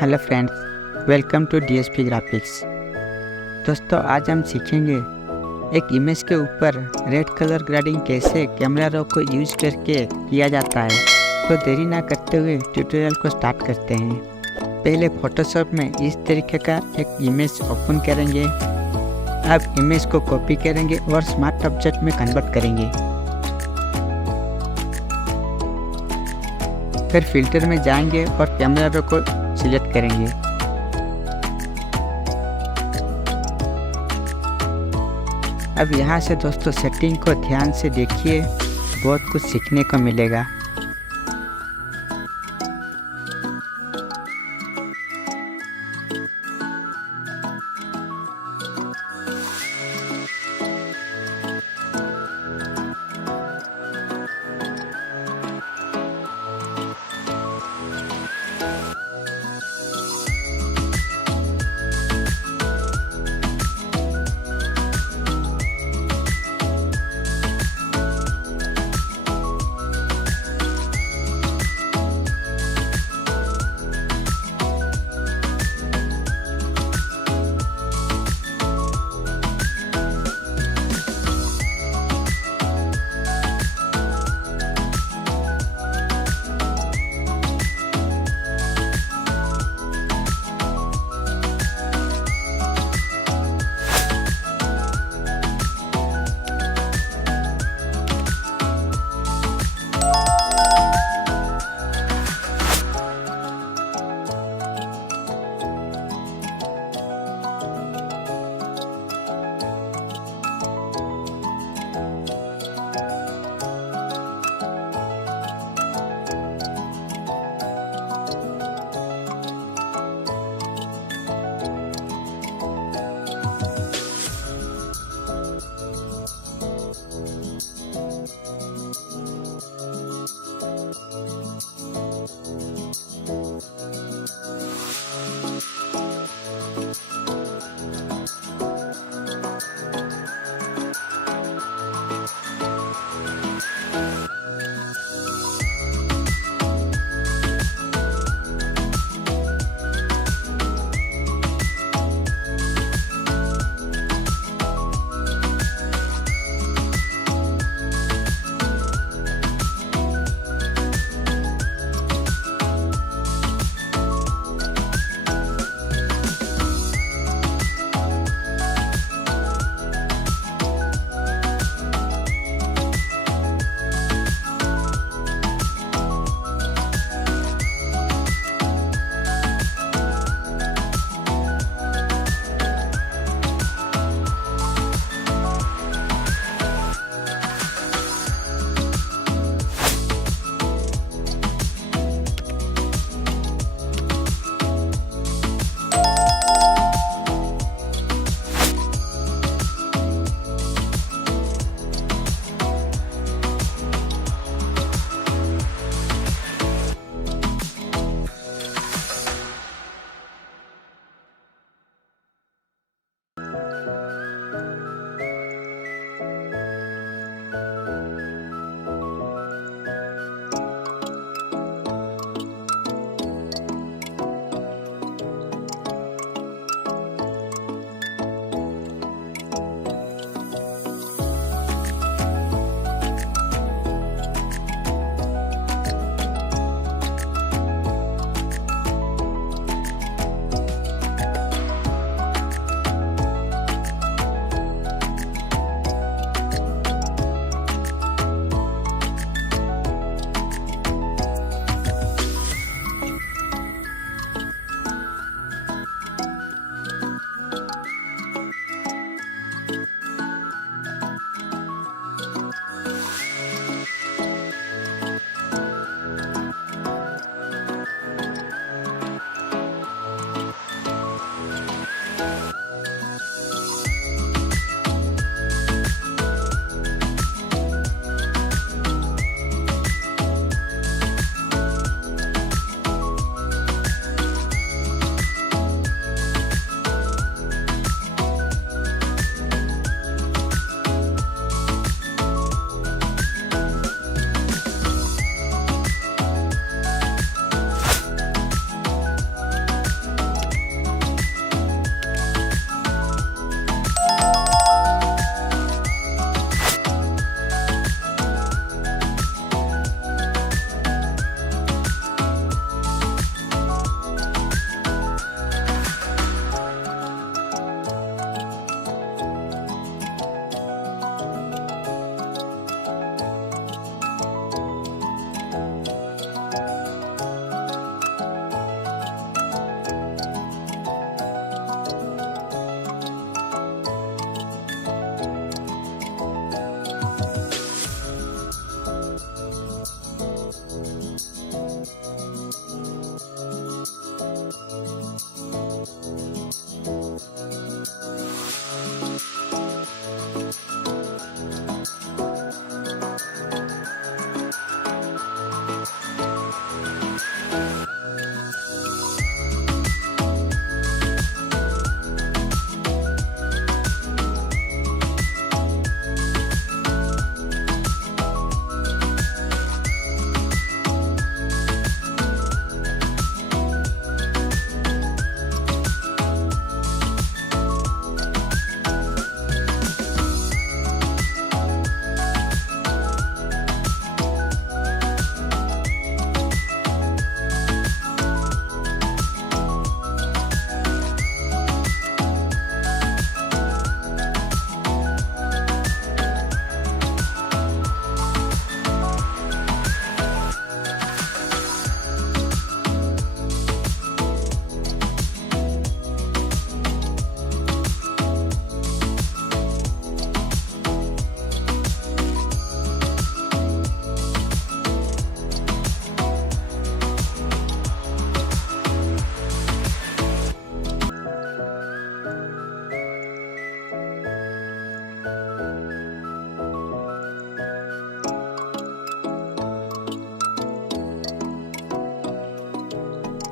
Hello friends, welcome to DSP graphics. दोस्तों, आज हम सीखेंगे एक इमेज के ऊपर रेड कलर ग्रेडिंग कैसे कैमरा रो को यूज करके किया जाता है। तो देरी ना करते हुए ट्यूटोरियल को स्टार्ट करते हैं। पहले फोटोशॉप में इस तरीके का एक इमेज ओपन करेंगे। अब इमेज को कॉपी करेंगे और स्मार्ट ऑब्जेक्ट में कन्वर्ट करेंगे। फिर फिल्टर में जाएंगे और कैमरा रो को सिलेक्ट करेंगे। अब यहाँ से दोस्तों सेटिंग को ध्यान से देखिए, बहुत कुछ सीखने को मिलेगा।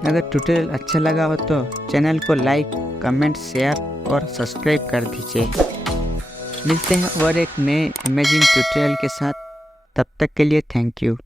अगर ट्यूटोरियल अच्छा लगा हो तो चैनल को लाइक, कमेंट, शेयर और सब्सक्राइब कर दीजिए। मिलते हैं और एक नए अमेजिंग ट्यूटोरियल के साथ। तब तक के लिए थैंक यू।